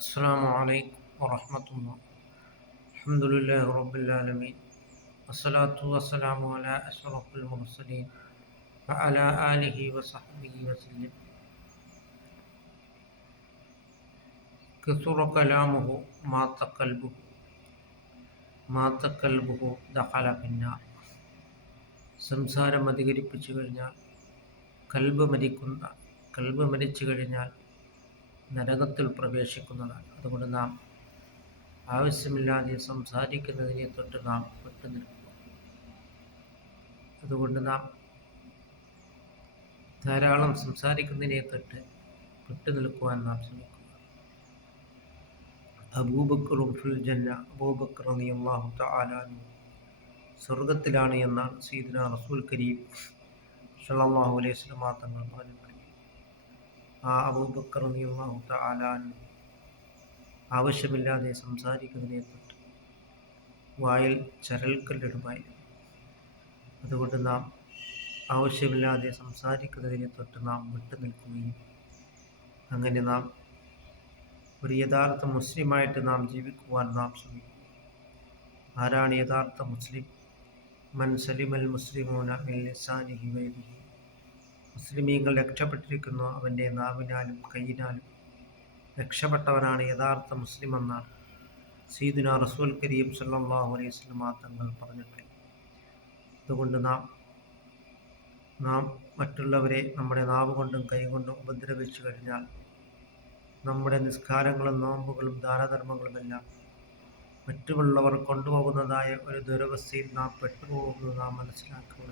السلام عليكم ورحمة الله. الحمد لله رب العالمين، والصلاة والسلام على أشرف المرسلين وعلى آله وصحبه وسلم. كثر كلامه مات قلبه دخل في النار. സംസാരം അധികരിപ്പിച്ചു കഴിഞ്ഞാൽ കൽബ് മരിച്ചു കഴിഞ്ഞാൽ നരകത്തിൽ പ്രവേശിക്കുന്നതാണ്. അതുകൊണ്ട് നാം ആവശ്യമില്ലാതെ സംസാരിക്കുന്നതിനെ തൊട്ട് നാം വിട്ടുനിൽക്കുക. അതുകൊണ്ട് നാം ധാരാളം സംസാരിക്കുന്നതിനെ തൊട്ട് വിട്ടുനിൽക്കുവാൻ നാം ശ്രമിക്കുക. അബൂബക്കറും ഫിൽ ജന്ന, അബൂബക്കർ റളിയല്ലാഹു തആല അൻഹു സ്വർഗത്തിലാണ് എന്നാണ് സയ്യിദുനാ റസൂൽ കരീം സ്വല്ലല്ലാഹു അലൈഹി വസല്ലം തങ്ങൾ പറഞ്ഞത്. ആ അബൂബക്കർ റളിയല്ലാഹു തആല അൻഹു ആവശ്യമില്ലാതെ സംസാരിക്കുന്നതിനെ തൊട്ട് വായിൽ ചരൽക്കല്ലിടുമായിരുന്നു. അതുകൊണ്ട് നാം ആവശ്യമില്ലാതെ സംസാരിക്കുന്നതിനെ തൊട്ട് നാം വിട്ടുനിൽക്കുകയും അങ്ങനെ നാം ഒരു യഥാർത്ഥ മുസ്ലിമായിട്ട് നാം ജീവിക്കുവാൻ നാം ശ്രമിക്കും. ആരാണ് യഥാർത്ഥ മുസ്ലിം? മൻ സലിമൽ മുസ്ലിമൂന മിൻ ലിസാനിഹി വയദിഹി. മുസ്ലിമീങ്ങൾ രക്ഷപ്പെട്ടിരിക്കുന്നു അവൻ്റെ നാവിനാലും കൈയിനാലും. രക്ഷപ്പെട്ടവനാണ് യഥാർത്ഥ മുസ്ലിം എന്നാണ് സയ്യിദുനാ റസൂൽ കരീം സ്വല്ലല്ലാഹു അലൈഹി വസല്ലം തങ്ങൾ പറഞ്ഞിട്ടുണ്ട്. അതുകൊണ്ട് നാം മറ്റുള്ളവരെ നമ്മുടെ നാവ് കൊണ്ടും കൈകൊണ്ടും ഉപദ്രവിച്ചു കഴിഞ്ഞാൽ നമ്മുടെ നിസ്കാരങ്ങളും നോമ്പുകളും ദാനധർമ്മങ്ങളുമെല്ലാം മറ്റുള്ളവർ കൊണ്ടുപോകുന്നതായ ഒരു ദുരവസ്ഥയിൽ നാം പെട്ടുപോകുന്നത് നാം മനസ്സിലാക്കുക.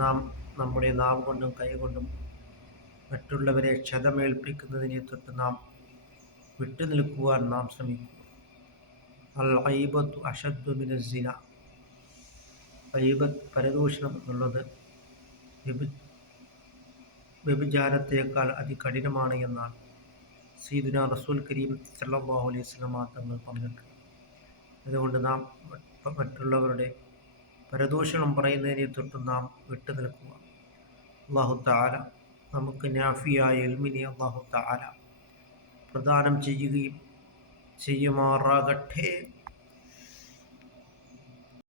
നാം നമ്മുടെ നാവ് കൊണ്ടും കൈകൊണ്ടും മറ്റുള്ളവരെ ക്ഷതമേൽപ്പിക്കുന്നതിനെ തൊട്ട് നാം വിട്ടുനിൽക്കുവാൻ നാം ശ്രമിക്കുക. അൽ ഗൈബത്തു അശദ്ദു മിനസ് സിന. ഗൈബത്ത്, പരദൂഷണം എന്നുള്ളത് വ്യഭിചാരത്തേക്കാൾ അതികഠിനമാണ് എന്നാണ് സയ്യിദുനാ റസൂൽ കരീം സ്വല്ലല്ലാഹു അലൈഹി വസല്ലം തങ്ങൾ പറഞ്ഞിട്ടുണ്ട്. അതുകൊണ്ട് നാം മറ്റുള്ളവരുടെ പരദൂഷണം പറയുന്നതിനെ തൊട്ട് നാം വിട്ടുനിൽക്കുക. അല്ലാഹു തആല നമുക്ക് നാഫിയായ ഇൽമിനെ അല്ലാഹു തആല പ്രദാനം ചെയ്യുകയും ചെയ്യുമാറാകട്ടെ.